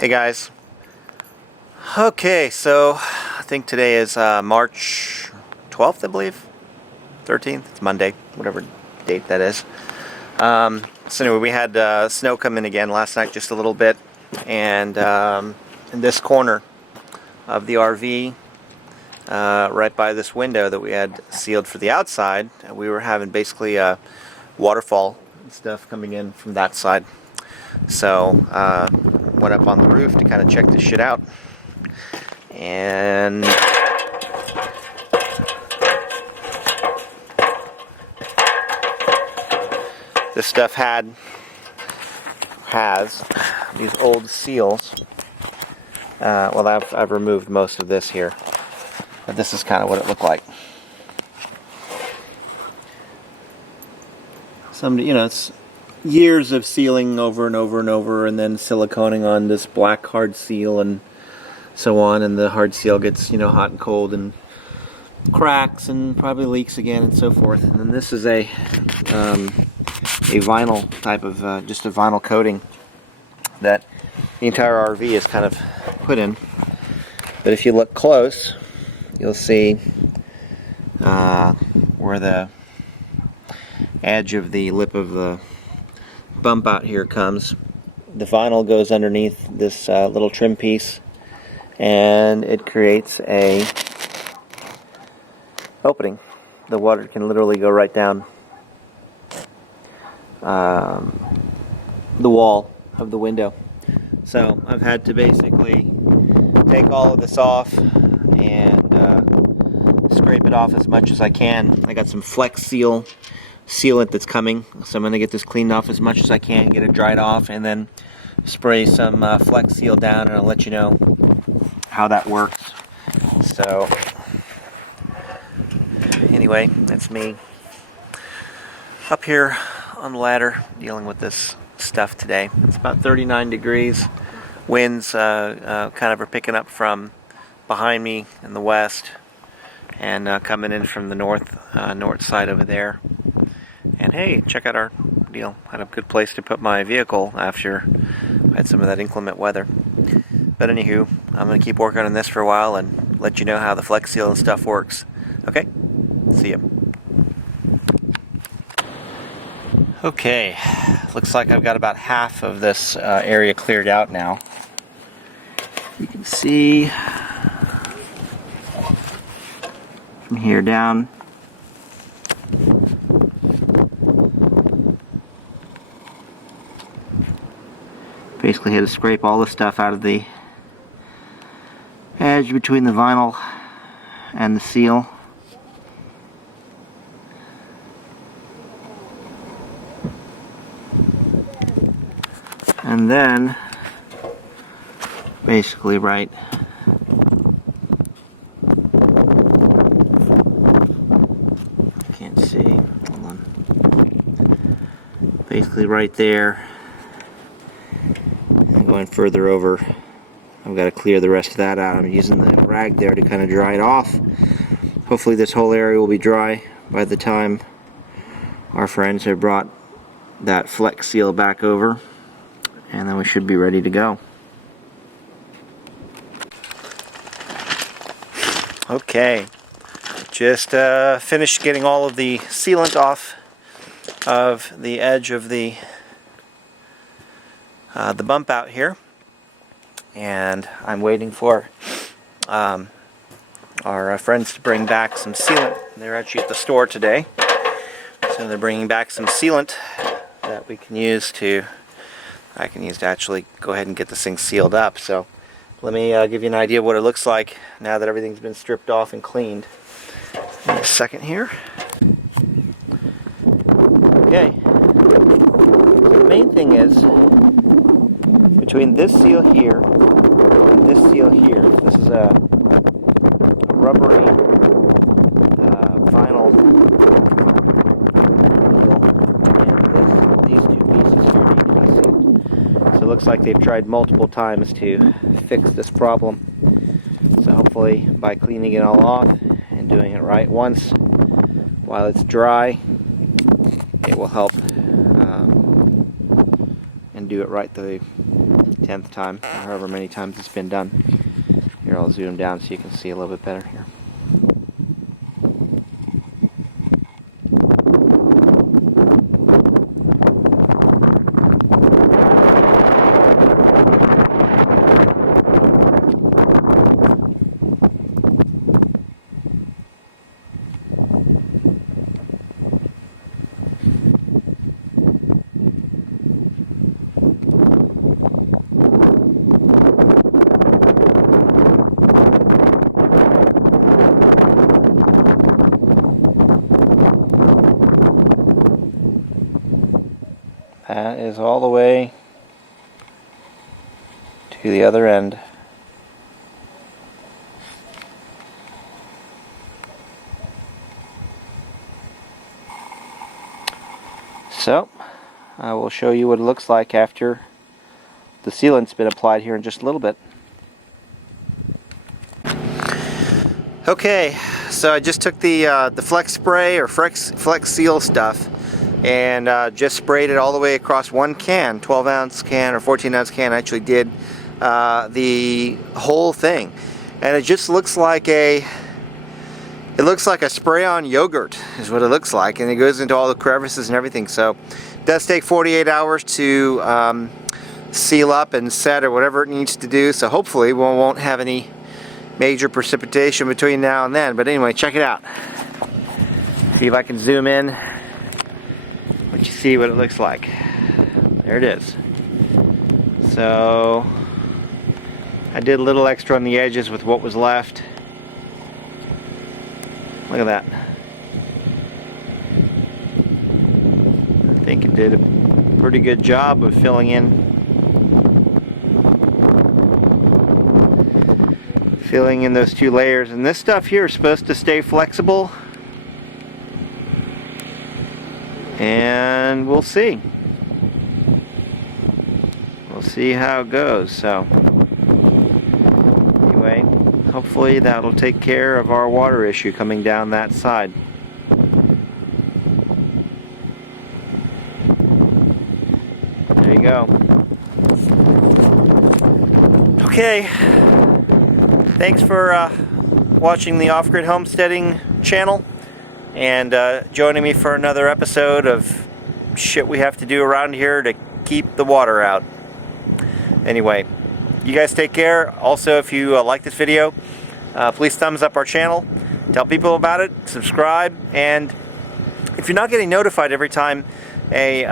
Hey guys. Okay, so I think today is March 12th, I believe. 13th. It's Monday, whatever date that is. So anyway, we had snow come in again last night, just a little bit, and in this corner of the RV, right by this window that we had sealed for the outside, we were having basically a waterfall and stuff coming in from that side. So went up on the roof to kind of check this shit out, and this stuff has these old seals. Well, I've removed most of this here, but this is kind of what it looked like. It's years of sealing over and over and over, and then siliconing on this black hard seal and so on, and the hard seal gets hot and cold and cracks and probably leaks again and so forth. And then this is a vinyl type of just a vinyl coating that the entire RV is kind of put in. But if you look close, you'll see where the edge of the lip of the bump out here comes. The vinyl goes underneath this little trim piece, and it creates a opening. The water can literally go right down the wall of the window. So I've had to basically take all of this off and scrape it off as much as I can. I got some Flex sealant that's coming, so I'm going to get this cleaned off as much as I can, get it dried off, and then spray some Flex Seal down, and I'll let you know how that works. So anyway, that's me up here on the ladder dealing with this stuff today. It's about 39 degrees. Winds kind of are picking up from behind me in the west and coming in from the north side over there. And hey, check out our deal. Had a good place to put my vehicle after I had some of that inclement weather. But anywho, I'm going to keep working on this for a while and let you know how the Flex Seal and stuff works. Okay, see ya. Okay, looks like I've got about half of this area cleared out now. You can see from here down. Basically had to scrape all the stuff out of the edge between the vinyl and the seal. And then basically right can't see, hold on. Basically right there, going further over, I've got to clear the rest of that out. I'm using the rag there to kind of dry it off. Hopefully this whole area will be dry by the time our friends have brought that Flex Seal back over, and then we should be ready to go. Okay, just finished getting all of the sealant off of the edge of the bump out here, and I'm waiting for our friends to bring back some sealant. They're actually at the store today, so they're bringing back some sealant that I can use to actually go ahead and get this thing sealed up. So let me give you an idea of what it looks like now that everything's been stripped off and cleaned. Give me a second here. Okay, so the main thing is, between this seal here and this seal here, this is a rubbery vinyl seal, and these two pieces here need to be sealed. So it looks like they've tried multiple times to fix this problem. So hopefully by cleaning it all off and doing it right once while it's dry, it will help and do it right the 10th time, or however many times it's been done. Here, I'll zoom down so you can see a little bit better here. That is all the way to the other end. So, I will show you what it looks like after the sealant's been applied here in just a little bit. Okay, so I just took the Flex Spray or Flex Seal stuff and just sprayed it all the way across one can, 12-ounce can or 14-ounce can. I actually did the whole thing, and it just looks like a spray-on yogurt is what it looks like, and it goes into all the crevices and everything. So it does take 48 hours to seal up and set or whatever it needs to do. So hopefully we won't have any major precipitation between now and then. But anyway, check it out. See if I can zoom in. Let you see what it looks like. There it is. So I did a little extra on the edges with what was left. Look at that. I think it did a pretty good job of filling in those two layers. And this stuff here is supposed to stay flexible. And we'll see. We'll see how it goes. So anyway, hopefully that'll take care of our water issue coming down that side. There you go. Okay. Thanks for watching the Off-Grid Homesteading channel and joining me for another episode of shit we have to do around here to keep the water out. Anyway, you guys take care. Also, if you like this video, please thumbs up our channel, tell people about it, subscribe, and if you're not getting notified every time a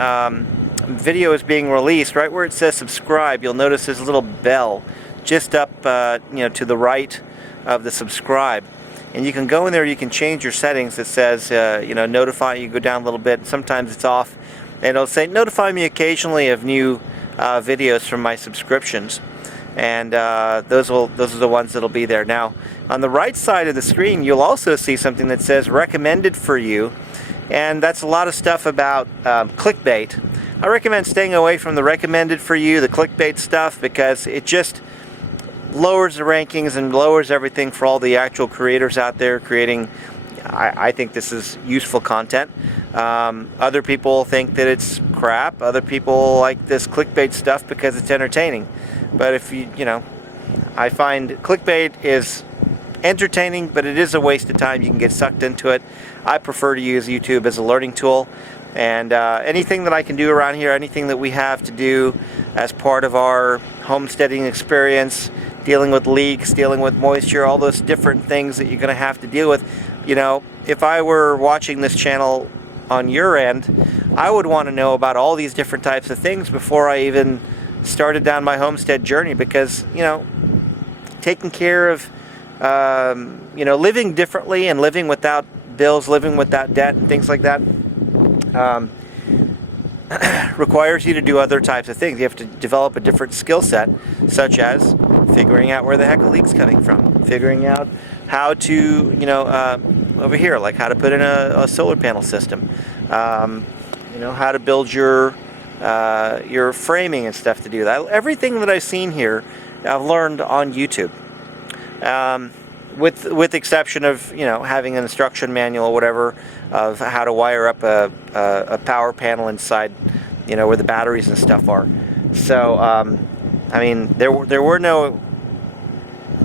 video is being released, right where it says subscribe, you'll notice there's a little bell just up to the right of the subscribe, and you can go in there, you can change your settings. It says notify. You go down a little bit, sometimes it's off, and it'll say notify me occasionally of new videos from my subscriptions, and those are the ones that'll be there. Now on the right side of the screen you'll also see something that says recommended for you, and that's a lot of stuff about clickbait. I recommend staying away from the recommended for you, the clickbait stuff, because it just lowers the rankings and lowers everything for all the actual creators out there creating. I think this is useful content. Other people think that it's crap. Other people like this clickbait stuff because it's entertaining. But if I find clickbait is entertaining, but it is a waste of time. You can get sucked into it. I prefer to use YouTube as a learning tool. And anything that I can do around here, anything that we have to do as part of our homesteading experience, dealing with leaks, dealing with moisture, all those different things that you're going to have to deal with. If I were watching this channel on your end, I would want to know about all these different types of things before I even started down my homestead journey, because, taking care of, living differently and living without bills, living without debt and things like that, requires you to do other types of things. You have to develop a different skill set, such as figuring out where the heck a leak's coming from, figuring out how to, over here, like how to put in a solar panel system, how to build your framing and stuff to do that. Everything that I've seen here, I've learned on YouTube. With exception of having an instruction manual or whatever of how to wire up a power panel inside where the batteries and stuff are. So I mean, there were no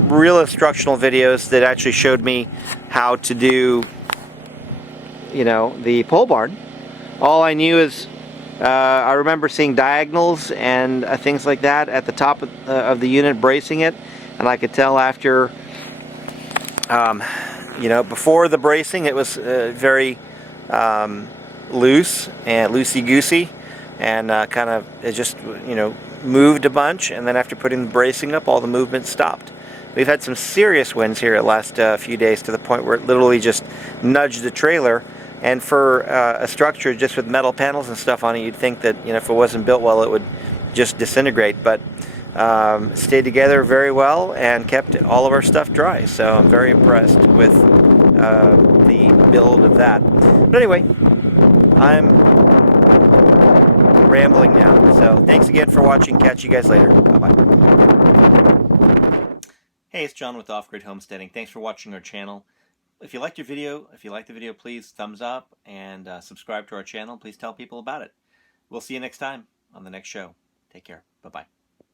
real instructional videos that actually showed me how to do, you know, the pole barn. All I knew is I remember seeing diagonals and things like that at the top of the unit, bracing it, and I could tell after, you know, before the bracing it was very loose and loosey-goosey, and kind of it just, you know, moved a bunch, and then after putting the bracing up, all the movement stopped. We've had some serious winds here the last few days, to the point where it literally just nudged the trailer. And for a structure just with metal panels and stuff on it, you'd think that, you know, if it wasn't built well, it would just disintegrate. But stayed together very well and kept all of our stuff dry. So I'm very impressed with the build of that. But anyway, I'm rambling now. So thanks again for watching. Catch you guys later. Bye-bye. Hey, it's John with Off-Grid Homesteading. Thanks for watching our channel. If you liked the video, please thumbs up and subscribe to our channel. Please tell people about it. We'll see you next time on the next show. Take care. Bye-bye.